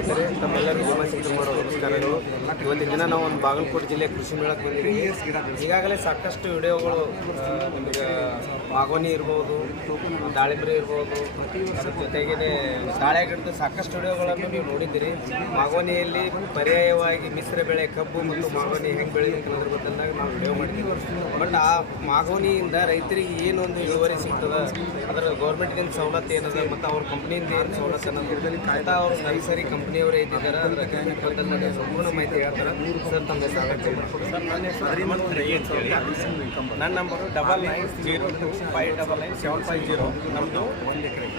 ಸ್ನೇಹಿತರೆ, ತಮ್ಮೆಲ್ಲರಿಗೂ ಭೀಮಾಶಂಕರ್ ಮಾಡೋ ನಮಸ್ಕಾರಗಳು. ಇವತ್ತಿನ ದಿನ ನಾವು ಒಂದು ಬಾಗಲಕೋಟೆ ಜಿಲ್ಲೆ ಕೃಷಿ ಮೇಳಕ್ಕೆ ಬಂದಿದ್ದೀವಿ. ಈಗಾಗಲೇ ಸಾಕಷ್ಟು ವಿಡಿಯೋಗಳು ನಿಮಗೆ ಬಾಗೋನಿ ಇರ್ಬೋದು, ದಾಳಿಂಬ್ರಿ ಇರ್ಬೋದು, ಅದ್ರ ಜೊತೆಗೇ ದಾಳೆ ಗಿಡದ ಸಾಕಷ್ಟು ವಿಡಿಯೋಗಳನ್ನು ನೀವು ನೋಡಿದ್ದೀರಿ. ಮಾಗೋನಿಯಲ್ಲಿ ಪರ್ಯಾಯವಾಗಿ ಮಿಶ್ರ ಬೆಳೆ, ಕಬ್ಬು ಮತ್ತು ಮಾಗೋನಿ ಹೆಂಗೆ ಬೆಳಿಬೇಕು ಅನ್ನೋದ್ರ ನಾವು ವಿಡಿಯೋ ಮಾಡಿದ್ದೀವಿ ಬಟ್ ಆ ಮಾಗೋನಿಯಿಂದ ರೈತರಿಗೆ ಏನೊಂದು ಇಳುವರಿ ಸಿಗ್ತದೆ, ಅದರ ಗೌರ್ಮೆಂಟ್ಗಿಂತ ಸವಲತ್ತು ಏನದ, ಮತ್ತು ಅವ್ರ ಕಂಪ್ನಿಯಿಂದ ಏನು ಸವಲತ್ತು ಅನ್ನೋದು ಸರಿ ಸರಿ ನರ್ಸರಿ ಕಂಪ್ನಿಯವರೇ ಇದ್ದಿದ್ದಾರೆ ಅದರ ಸಂಪೂರ್ಣ ಮಾಹಿತಿ ಹೇಳ್ತಾರೆ. ನನ್ನ number double nine zero two five double nine seven five zero. ನಮ್ಮದು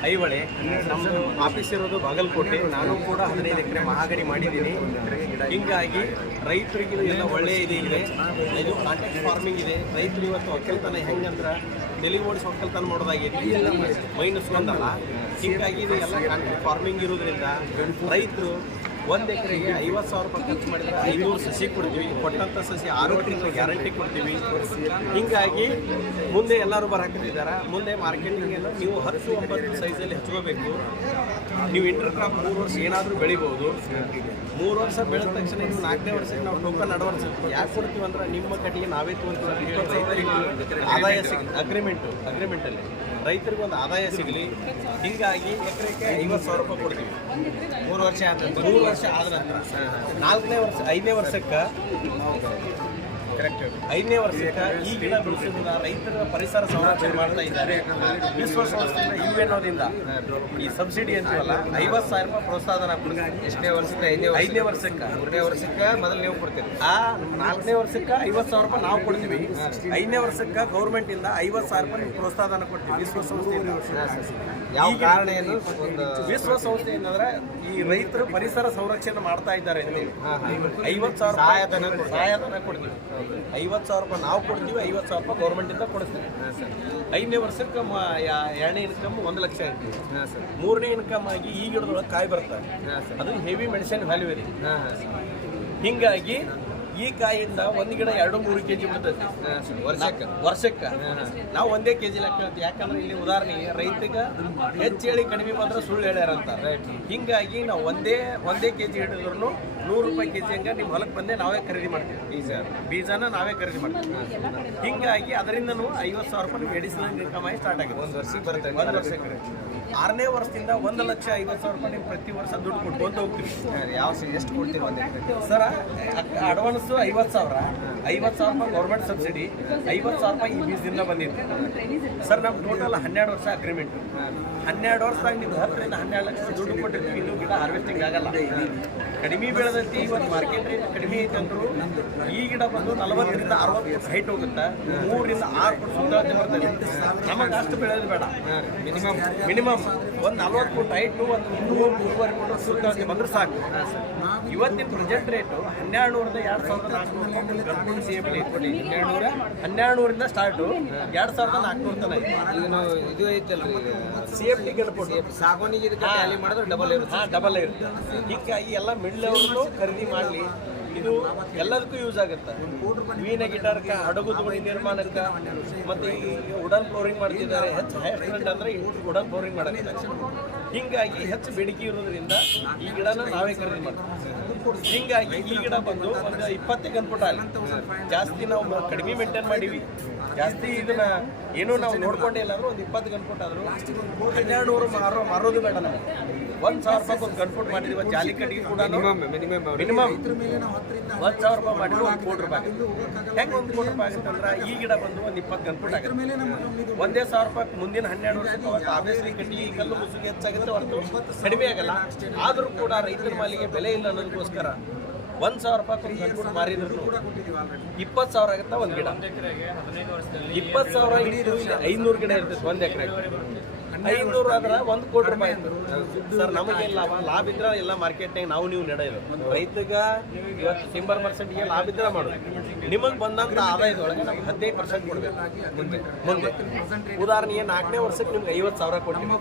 ಐಹೊಳೆ ನಮ್ಮದು ಆಫೀಸ್ ಇರೋದು ಬಾಗಲಕೋಟೆ. ನಾನು ಕೂಡ ಹದಿನೈದು ಎಕರೆ ಮಹಾಗಡಿ ಮಾಡಿದ್ದೀನಿ. ಹಿಂಗಾಗಿ ರೈತರಿಗೆ ಎಲ್ಲ ಒಳ್ಳೆಯ ಇದೆ. ಇದೆ ಇದು ಕಾಂಟ್ಯಾಕ್ಟ್ ಫಾರ್ಮಿಂಗ್ ಇದೆ. ರೈತರು ಇವತ್ತು ಒಕ್ಕಲ್ತನ ಹೆಂಗಂದ್ರೆ ನೆಲಿ ಓಡಿಸಿ ಒಕ್ಕಲ್ತನ ಮಾಡೋದಾಗಿರಲಿ ಮೈನಸ್ ಒಂದಲ್ಲ. ಹೀಗಾಗಿ ಇದು ಎಲ್ಲ ಫಾರ್ಮಿಂಗ್ ಇರೋದ್ರಿಂದ ರೈತರು ಒಂದು ಎಕರೆಗೆ ಐವತ್ತು ಸಾವಿರ ರೂಪಾಯಿ ಖರ್ಚು ಮಾಡಿದ್ರೆ ಐನೂರು ಸಸಿ ಕೊಡ್ತೀವಿ ಕೊಟ್ಟಂಥ ಸಸಿ ಆರು ತಿಂಗಳ ಗ್ಯಾರಂಟಿ ಕೊಡ್ತೀವಿ. ಹಿಂಗಾಗಿ ಮುಂದೆ ಎಲ್ಲರೂ ಬರಾಕತ್ತಿದ್ದಾರೆ. ಮುಂದೆ ಮಾರ್ಕೆಟಿಂಗ್ ಎಲ್ಲ ನೀವು ಹತ್ತು ಒಂಬತ್ತು ಸೈಜಲ್ಲಿ ಹಚ್ಕೋಬೇಕು. ನೀವು ಇಂಟರ್ ಕ್ರಾಪ್ ಮೂರು ವರ್ಷ ಏನಾದರೂ ಬೆಳಿಬೋದು. ಮೂರು ವರ್ಷ ಬೆಳೆದ ತಕ್ಷಣ ನೀವು ನಾಲ್ಕನೇ ವರ್ಷಕ್ಕೆ ನಾವು ಟೋಕನ್ ಅಡ್ವಾನ್ಸ್ ಯಾಕೆ ಕೊಡ್ತೀವಿ ಅಂದ್ರೆ ನಿಮ್ಮ ಕಡೆಗೆ ನಾವೇ ತೊಗೊಂತೀವಿ. ಆದಾಯ ಅಗ್ರಿಮೆಂಟ್ ಅಗ್ರಿಮೆಂಟು ಅಗ್ರಿಮೆಂಟಲ್ಲಿ ರೈತರಿಗೆ ಒಂದು ಆದಾಯ ಸಿಗಲಿ. ಹಿಂಗಾಗಿ ಎಕರೆಗೆ ಐವತ್ತು ಸಾವಿರ ರೂಪಾಯಿ ಕೊಡ್ತೀವಿ. ಮೂರು ವರ್ಷ ಆದ ಮೂರು ವರ್ಷ ಆದ ನಂತರ ನಾಲ್ಕನೇ ವರ್ಷ ಐದನೇ ವರ್ಷಕ್ಕೆ ಐದನೇ ವರ್ಷಕ್ಕೆ ಈ ಗಿಡ ಬೆಳೆಸೋದ್ರಿಂದ ರೈತರ ಪರಿಸರ ಸಂರಕ್ಷಣೆ ಮಾಡ್ತಾ ಇದ್ದಾರೆ. ವಿಶ್ವಸಂಸ್ಥೆಯಿಂದ ಯು ಎನ್ ಓದಿಂದ ಈ ಸಬ್ಸಿಡಿ ಅಂತೀವಲ್ಲ ಐವತ್ತು ಸಾವಿರ ರೂಪಾಯಿ ಪ್ರೋತ್ಸಾಹನ ಕೊಡ್ತೀವಿ ಎಷ್ಟನೇ ವರ್ಷಕ್ಕೆ ಐದನೇ ಐದನೇ ವರ್ಷಕ್ಕೆ. ಮೂರನೇ ವರ್ಷಕ್ಕೆ ಮೊದಲು ನೀವು ಕೊಡ್ತೀರಿ. ಆ ನಾಲ್ಕನೇ ವರ್ಷಕ್ಕೆ ಐವತ್ತು ಸಾವಿರ ರೂಪಾಯಿ ನಾವು ಕೊಡ್ತೀವಿ. ಐದನೇ ವರ್ಷಕ್ಕೆ ಗೌರ್ಮೆಂಟ್ ಇಂದ ಐವತ್ತು ಸಾವಿರ ರೂಪಾಯಿ ಪ್ರೋತ್ಸಾಹನ ಕೊಡ್ತೀವಿ ವಿಶ್ವಸಂಸ್ಥೆಯಿಂದ. ಯಾವ ಕಾರಣ ಏನು ವಿಶ್ವಸಂಸ್ಥೆ ಏನಂದ್ರೆ ಈ ರೈತರು ಪರಿಸರ ಸಂರಕ್ಷಣೆ ಮಾಡ್ತಾ ಇದ್ದಾರೆ. ಐವತ್ತು ಸಾವಿರ ಸಹಾಯಧನ ಸಹಾಯಧನ ಕೊಡ್ತೀವಿ. ಐವತ್ತು ಸಾವಿರ ರೂಪಾಯಿ ನಾವು ಕೊಡ್ತೀವಿ ಐವತ್ತು ಸಾವಿರ ರೂಪಾಯಿ ಗೌರ್ಮೆಂಟಿಂದ ಕೊಡಿಸ್ತೀವಿ. ಹಾಂ ಐದನೇ ವರ್ಷಕ್ಕೆ ಎರಡನೇ ಇನ್ಕಮ್ ಒಂದು ಲಕ್ಷ ಇರ್ತೀವಿ ಮೂರನೇ ಇನ್ಕಮ್ ಆಗಿ ಈ ಗಿಡದೊಳಗೆ ಕಾಯಿ ಬರ್ತಾರೆ ಅದು ಹೆವಿ ಮೆಡಿಸಿನ್ ವ್ಯಾಲ್ಯೂ ಇದೆ ಹಿಂಗಾಗಿ ಈ ಕಾಯಿಂದ ಒಂದು ಗಿಡ ಎರಡು ಮೂರು ಕೆಜಿ ಬಿಡ್ತೈತಿ ಹಾಂ ವರ್ಷಕ್ಕೆ. ವರ್ಷಕ್ಕೆ. ನಾವು ಒಂದೇ ಕೆಜಿ ಲೆಕ್ಕ ಹೇಳ್ತೀವಿ. ಯಾಕಂದ್ರೆ ಇಲ್ಲಿ ಉದಾಹರಣೆ ರೈತಗೆ ಹೆಚ್ಚು ಹೇಳಿ ಕಡಿಮೆ ಮಾತ್ರ ಸುಳ್ಳು ಹೇಳ್ಯಾರಂತ. ಹಿಂಗಾಗಿ ನಾವು ಒಂದೇ ಒಂದೇ ಕೆ ಜಿ ಹಿಡಿದ್ರು ನೂರು ರೂಪಾಯಿ ಕೆಜಿ ಹಂಗೆ ನಿಮ್ಮ ಹೊಲಕ್ಕೆ ಬಂದೇ ನಾವೇ ಖರೀದಿ ಮಾಡ್ತೀವಿ. ಬೀಜ ಬೀಜನ ನಾವೇ ಖರೀದಿ ಮಾಡ್ತೀವಿ. ಹಿಂಗಾಗಿ ಅದರಿಂದನೂ ಐವತ್ತು ಸಾವಿರ ರೂಪಾಯಿ ಮೆಡಿಸಿನ್ ಇನ್ಕಮ್ ಆಗಿ ಸ್ಟಾರ್ಟ್ ಆಗಿದೆ. ಒಂದು ವರ್ಷಕ್ಕೆ ಬರುತ್ತೆ ಒಂದು ವರ್ಷಕ್ಕೆ ಆರನೇ ವರ್ಷದಿಂದ ಒಂದು ಲಕ್ಷ ಐವತ್ತು ಸಾವಿರ ರೂಪಾಯಿ ನೀವು ಪ್ರತಿ ವರ್ಷ ದುಡ್ಡು ಕೊಟ್ಕೊಂಡು ಹೋಗ್ತೀವಿ ಯಾವ ಎಷ್ಟು ಕೊಡ್ತೀವಿ ಒಂದು ಸರ ಅಡ್ವಾನ್ಸ್ ಐವತ್ತು ಸಾವಿರ. ಐವತ್ತು ಸಾವಿರ ರೂಪಾಯಿ ಗೌರ್ಮೆಂಟ್ ಸಬ್ಸಿಡಿ ಐವತ್ತು ಸಾವಿರ ರೂಪಾಯಿ ಈ ಬೀಜದಿಂದ ಬಂದಿದೆ ಸರ್ ನಮ್ಮ ಟೋಟಲ್ ಹನ್ನೆರಡು ವರ್ಷ ಅಗ್ರಿಮೆಂಟ್ ಹನ್ನೆರಡು ವರ್ಷದಾಗ ನೀವು ಹತ್ತರಿಂದ ಹನ್ನೆರಡು ಲಕ್ಷ ದುಡ್ಡು ಕೊಟ್ಟಿರ್ತೀವಿ, ಇನ್ನೂ ಗಿಡ ಹಾರ್ವೆಸ್ಟಿಂಗ್ ಆಗಲ್ಲ. ಕಡಿಮೆ ಬೆಳೆದಂತೆ ಇವತ್ತು ಮಾರ್ಕೆಟ್ ರೇಟ್ ಕಡಿಮೆ ಐತೆ ಅಂದರು, ಈ ಗಿಡ ಬಂದು ನಲವತ್ತರಿಂದ ಅರವತ್ತು ಹೈಟ್ ಹೋಗುತ್ತೆ. ಮೂರರಿಂದ ಆರು ಫುಟ್ ಸುಂದರತೆ ಬರ್ತದೆ. ನಮಗೆ ಅಷ್ಟು ಬೆಳೆಯೋದು ಬೇಡ. ಮಿನಿಮಮ್ ಮಿನಿಮಮ್ ಒಂದು ನಲ್ವತ್ತು ಫುಟ್ ಹೈಟು ಒಂದು ಮೂರು ಮೂರುವರೆ ಫುಟ್ ಸುಂದರತೆ ಬಂದ್ರೆ ಸಾಕು. ಇವತ್ತಿನ ಪ್ರೆಸೆಂಟ್ ರೇಟು ಹನ್ನೆರಡು ನೂರದ ಎರಡು ಸಾವಿರದ ನಾಲ್ಕುನೂರು ಗರ್ಭಿಣಿ ಸಿ ಎ ಹನ್ನೆರಡು ನೂರ ಹನ್ನೆರಡು ನೂರಿಂದ ಸ್ಟಾರ್ಟು. ಎರಡು ಸಾವಿರದ ನಾಲ್ಕುನೂರು ತನಕ ಐತೆ ಈಗ ನಾವು ಇದು ಐತಲ್ಲ ಸಿ ಎಫ್ ಟಿ ಗಣಪಟ್ಟು ಸಾಗೋನಿಗೆ ಇದಕ್ಕೆ ಟ್ಯಾಲಿ ಮಾಡಿದ್ರೆ ಡಬಲ್ ಇರುತ್ತೆ. ಹಾಂ ಡಬಲ್ ಇರುತ್ತೆ. ಹೀಗಾಗಿ ಎಲ್ಲ ಮಿಡ್ಲ್ ಅವರು ಖರೀದಿ ಮಾಡಲಿ. ಇದು ಎಲ್ಲದಕ್ಕೂ ಯೂಸ್ ಆಗುತ್ತೆ. ಮೀನ ಗಿಟಾರ್ಕ ಹಡಗು ದೋಣಿ ನಿರ್ಮಾಣಕ್ಕೆ ಮತ್ತು ಈ ವುಡನ್ ಫ್ಲೋರಿಂಗ್ ಮಾಡ್ತಿದ್ದಾರೆ. ಹೆಚ್ಚು ಹೈಯರ್ ಅಂದ್ರೆ ಅಂದರೆ ವುಡನ್ ಫ್ಲೋರಿಂಗ್ ಮಾಡತ್ತಿದ್ದಾರೆ ಹಿಂಗಾಗಿ ಹೆಚ್ಚು ಬೇಡಿಕೆ ಇರೋದ್ರಿಂದ ಈ ಗಿಡನ ನಾವೇ ಖರೀದಿ ಮಾಡ್ತೀವಿ. ಹಿಂಗಾಗಿ ಈ ಗಿಡ ಬಂದು ಒಂದು ಇಪ್ಪತ್ತೇ ಅನ್ಪುಟ ಅಲ್ಲಿ. ಜಾಸ್ತಿ ನಾವು ಕಡಿಮೆ ಮೇಂಟೈನ್ ಮಾಡೀವಿ. ಜಾಸ್ತಿ ಇದನ್ನ ಏನೂ ನಾವು ನೋಡ್ಕೊಂಡೇ ಇಲ್ಲ ಅಂದ್ರೆ ಒಂದು ಇಪ್ಪತ್ತು ಗನ್ಪುಟ್ ಆದರೂ ಹನ್ನೆರಡು ನೂರು ಮಾರೋ ಮಾರೋದು ಬೇಡ ನಮಗೆ. ಒಂದು ಸಾವಿರ ರೂಪಾಯಿ ಒಂದು ಕನ್ಫರ್ಟ್ ಮಾಡಿದ್ವಿ ಒಂದು ಜಾಲಿ ಕಟ್ಟಿಗೆ ಕೂಡ ಮಿನಿಮಮ್ ಮಿನಿಮಮ್ ಒಂದು ಸಾವಿರ ರೂಪಾಯಿ ಮಾಡಿದ್ರೆ ಒಂದು ಕೋಟಿ ರೂಪಾಯಿ ಹೆಂಗೆ ಒಂದು ಕೋಟಿ ರೂಪಾಯಿ ಆಗುತ್ತೆ ಅಂದ್ರೆ ಈ ಗಿಡ ಬಂದು ಒಂದು ಇಪ್ಪತ್ತು ಕನ್ಫರ್ಟ್ ಆಗುತ್ತೆ. ಒಂದೇ ಸಾವಿರ ರೂಪಾಯಿ ಮುಂದಿನ ಹನ್ನೆರಡು ವರ್ಷಕ್ಕೆ ಆಬ್ವಿಯಸ್ಲಿ ಕಟ್ಟಿಗೆ ಕಲ್ಲು ಮುಸುಗೆ ಹೆಚ್ಚಾಗುತ್ತೆ ಹೊರತು ಕಡಿಮೆ ಆಗಲ್ಲ. ಆದರೂ ಕೂಡ ರೈತರ ಮಾಲಿಗೆ ಬೆಲೆ ಇಲ್ಲ ಅನ್ನೋದಕ್ಕೋಸ್ಕರ ಒಂದು ಸಾವಿರ ರೂಪಾಯಿ ಕನ್ಫರ್ಟ್ ಮಾರಿದ್ರು ಇಪ್ಪತ್ತು ಸಾವಿರ ಆಗುತ್ತೆ ಒಂದು ಗಿಡ? ಇಪ್ಪತ್ತು ಸಾವಿರ ಇಡೀ ಐನೂರು ಗಿಡ ಇರ್ತೈತೆ ಒಂದು ಎಕರೆ ಐನೂರು ಆದ್ರೆ ಒಂದು ಕೋಟಿ ರೂಪಾಯಿ ಸರ್ ನಮಗೇನು ಲಾಭ ಲಾಭ ಇದ್ರೆ ಎಲ್ಲ ಮಾರ್ಕೆಟ್ನಾಗ ನಾವು ನೀವು ನಡೆಯೋದು. ರೈತಗ ಇವತ್ತು ಸಿಂಬರ್ ಪರ್ಸೆಂಟ್ಗೆ ಲಾಭ ಇದ್ರೆ ಮಾಡೋದು. ನಿಮಗೆ ಬಂದಂಥ ಆದಾಯದೊಳಗೆ ನಮ್ಗೆ ಹದಿನೈದು ಪರ್ಸೆಂಟ್ ಕೊಡಬೇಕು. ಮುಂದೆ. ಮುಂದೆ. ಉದಾಹರಣೆಗೆ ನಾಲ್ಕನೇ ವರ್ಷಕ್ಕೆ ನಿಮ್ಗೆ ಐವತ್ತು ಸಾವಿರ ಕೊಡ್ತೀವಿ.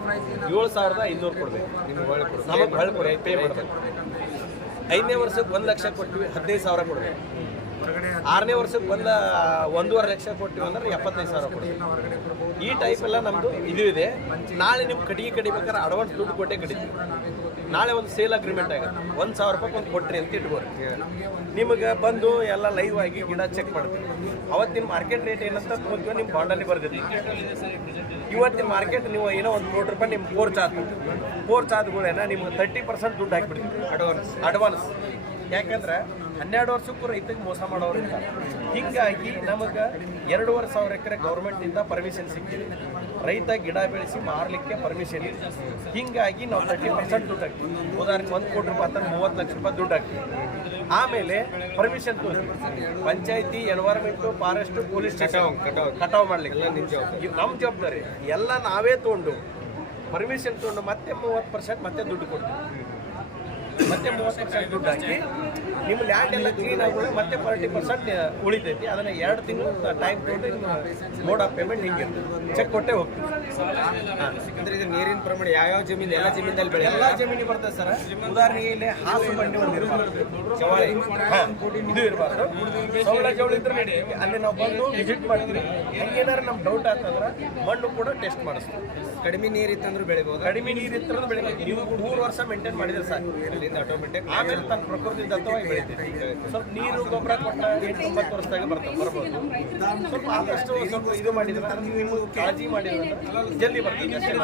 ಏಳು ಸಾವಿರದ ಐನೂರು ಕೊಡಬೇಕು. ನಿಮ್ಗೆ ಒಳ್ಳೆ ನಮಗೆ ಹೊಳೆ ಕೊಡಿ ಪೇ ಮಾಡಬೇಕು. ಐದನೇ ವರ್ಷಕ್ಕೆ ಒಂದು ಲಕ್ಷ ಕೊಡ್ತೀವಿ. ಹದಿನೈದು ಸಾವಿರ ಕೊಡಬೇಕು. ಆರನೇ ವರ್ಷಕ್ಕೆ ಬಂದ, ಒಂದೂವರೆ ಲಕ್ಷ ಕೊಟ್ಟಿವಿ ಅಂದ್ರೆ ಎಪ್ಪತ್ತೈದು ಸಾವಿರ ಕೊಡ್ತೀವಿ ಈ ಟೈಪ್ ಎಲ್ಲ ನಮ್ಮದು ಇದು ಇದೆ. ನಾಳೆ ನಿಮ್ಗೆ ಕಡಿಗೆ ಕಡಿಬೇಕಾದ್ರೆ ಅಡ್ವಾನ್ಸ್ ದುಡ್ಡು ಕೊಟ್ಟೆ ಕಡಿತೀವಿ ನಾಳೆ ಒಂದು ಸೇಲ್ ಅಗ್ರಿಮೆಂಟ್ ಆಗುತ್ತೆ. ಒಂದು ಸಾವಿರ ರೂಪಾಯಿ ಒಂದು ಕೊಟ್ರಿ ಅಂತ ಇಟ್ಬೋದು. ನಿಮಗೆ ಬಂದು ಎಲ್ಲ ಲೈವ್ ಆಗಿ ಗಿಡ ಚೆಕ್ ಮಾಡ್ತೀವಿ. ಅವತ್ತಿನ ಮಾರ್ಕೆಟ್ ರೇಟ್ ಏನಂತ ತಗೊಂತೀವಿ ನಿಮ್ಮ ಬಾಂಡಲ್ಲಿ ಬರ್ದಿರ್ತೀವಿ ಇವತ್ತಿನ ಮಾರ್ಕೆಟ್ ನೀವು ಏನೋ ಒಂದು ಕೋಟಿ ರೂಪಾಯಿ ನಿಮ್ಮ ಫೋರ್ ಚಾರ್ಜ್ ಫೋರ್ ಚಾರ್ಜ್ಗಳೇನ ನಿಮ್ಗೆ ತರ್ಟಿ ಪರ್ಸೆಂಟ್ ದುಡ್ಡು ಹಾಕ್ಬಿಡ್ತೀವಿ. ಅಡ್ವಾನ್ಸ್ ಅಡ್ವಾನ್ಸ್ ಯಾಕಂದ್ರೆ ಹನ್ನೆರಡು ವರ್ಷಕ್ಕೂ ರೈತಗೆ ಮೋಸ ಮಾಡೋರಿಲ್ಲ ಹಿಂಗಾಗಿ ನಮಗೆ ಎರಡೂವರೆ ಸಾವಿರ ಎಕರೆ ಗೌರ್ಮೆಂಟಿಂದ ಪರ್ಮಿಷನ್ ಸಿಕ್ಕಿದೆ. ರೈತ ಗಿಡ ಬೆಳೆಸಿ ಮಾರಲಿಕ್ಕೆ ಪರ್ಮಿಷನ್ ಇದೆ. ಹಿಂಗಾಗಿ ನಾವು ತರ್ಟಿ ಪರ್ಸೆಂಟ್ ದುಡ್ಡು ಹಾಕ್ತೀವಿ. ಉದಾಹರಣೆಗೆ ಒಂದು ಕೋಟಿ ರೂಪಾಯಿ ಅಂತ ಮೂವತ್ತು ಲಕ್ಷ ರೂಪಾಯಿ ದುಡ್ಡು ಹಾಕ್ತೀವಿ. ಆಮೇಲೆ ಪರ್ಮಿಷನ್ ಪಂಚಾಯತಿ ಎನ್ವೈರ್ಮೆಂಟು ಫಾರೆಸ್ಟ್ ಪೊಲೀಸ್ ಸ್ಟೇಷನ್ ಕಟಾವು ಮಾಡಲಿಕ್ಕೆ. ನಮ್ಮ ಜವಾಬ್ದಾರಿ. ಎಲ್ಲ ನಾವೇ ತೊಗೊಂಡು ಪರ್ಮಿಷನ್ ತೊಗೊಂಡು ಮತ್ತೆ ಮೂವತ್ತು ಪರ್ಸೆಂಟ್ ಮತ್ತೆ ದುಡ್ಡು ಕೊಡ್ತೀವಿ. ಮತ್ತೆ ಮೂವತ್ತು ಪರ್ಸೆಂಟ್ ದುಡ್ಡು ಹಾಕಿ ನಿಮ್ಮ ಲ್ಯಾಂಡ್ ಎಲ್ಲ ಕ್ಲೀನ್ ಆಗಿಬಿಟ್ಟು ಮತ್ತೆ ಫಾರ್ಟಿ ಪರ್ಸೆಂಟ್ ಉಳಿತೈತಿ. ಅದನ್ನ ಎರಡು ತಿಂಗಳು ಟೈಮ್ ತೊಗೊಂಡು ಮೋಡ್ ಆಫ್ ಪೇಮೆಂಟ್ ಹಿಂಗೆ ಚೆಕ್ ಕೊಟ್ಟೆ ಹೋಗ್ತೀವಿ. ಅಂದ್ರೆ ಇದು ನೀರಿನ ಪ್ರಮಾಣ ಯಾವ್ಯಾವ ಜಮೀನು ಎಲ್ಲ ಜಮೀನಲ್ಲಿ ಬೆಳೆ ಎಲ್ಲ ಜಮೀನಿಗೆ ಬರ್ತದೆ ಸರ್. ಉದಾಹರಣೆಗೆ ಇಲ್ಲಿ ಹಾಸು ಬಂಡಿ ಒಂದು ಇರಬಾರ್ದು. ಚವಾಳಿ ಇದು ಇರಬಾರ್ದು. ಸೌಳ ಜವಳಿ ಇದ್ರೆ ನಡಿ. ಅಲ್ಲಿ ನಾವು ಬಂದು ವಿಸಿಟ್ ಮಾಡ್ತೀವಿ. ಹಂಗೇನಾರು ನಮ್ಗೆ ಡೌಟ್ ಆಗ್ತಂದ್ರೆ ಮಣ್ಣು ಕೂಡ ಟೆಸ್ಟ್ ಮಾಡಿಸ್ತೀವಿ. ಕಡಿಮೆ ನೀರಿತ್ತಂದ್ರೂ ಬೆಳಿಬೋದು? ಕಡಿಮೆ ನೀರು ಇತ್ತು ಬೆಳೆ ನೀವು ಮೂರು ವರ್ಷ ಮೇಂಟೈನ್ ಮಾಡಿದ್ರೆ ಸರ್ ಆಟೋಮೆಟಿಕ್ ಆಮೇಲೆ ತನ್ನ ಪ್ರಕೃತಿ ದತ್ತವಾಗಿ ಬೆಳಿತೈತಿ ಸ್ವಲ್ಪ ನೀರು ಗೊಬ್ಬರ ಕೊಟ್ಟ ಎಂಟು ವರ್ಷದಾಗ ಬರ್ತದೆ ಬರ್ಬೋದು. ಸ್ವಲ್ಪ ಆದಷ್ಟು ಸ್ವಲ್ಪ ಇದು ಮಾಡಿದ್ರೆ ನೀವು ಕಾಳಜಿ ಮಾಡಿದ್ರೆ ಜಲ್ದಿ ಬರ್ತದೆ. ಅಷ್ಟೇ